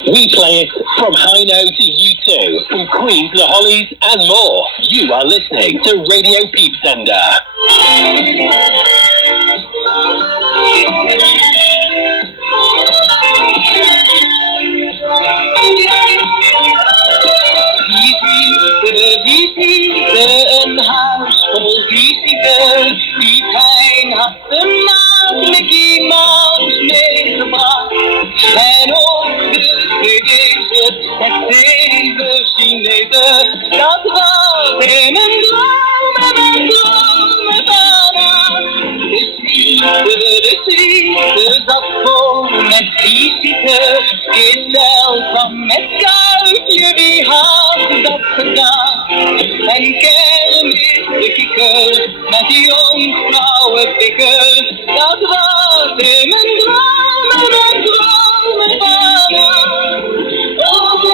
We play it from High Note to U2, from Queen to the Hollies and more. You are listening to Radio Peep Sender. Visite, een huis vol visite. Piepijn had de maat Mickey Mouse meegebracht. En ook de CD's, het zeven Chinezen. Dat was in een droom en dromen van. De visite zat vol met visite. Giselle kwam met kuifje, wie had dat gedaan? En Kermit de kikker met die jonkvrouwenpikken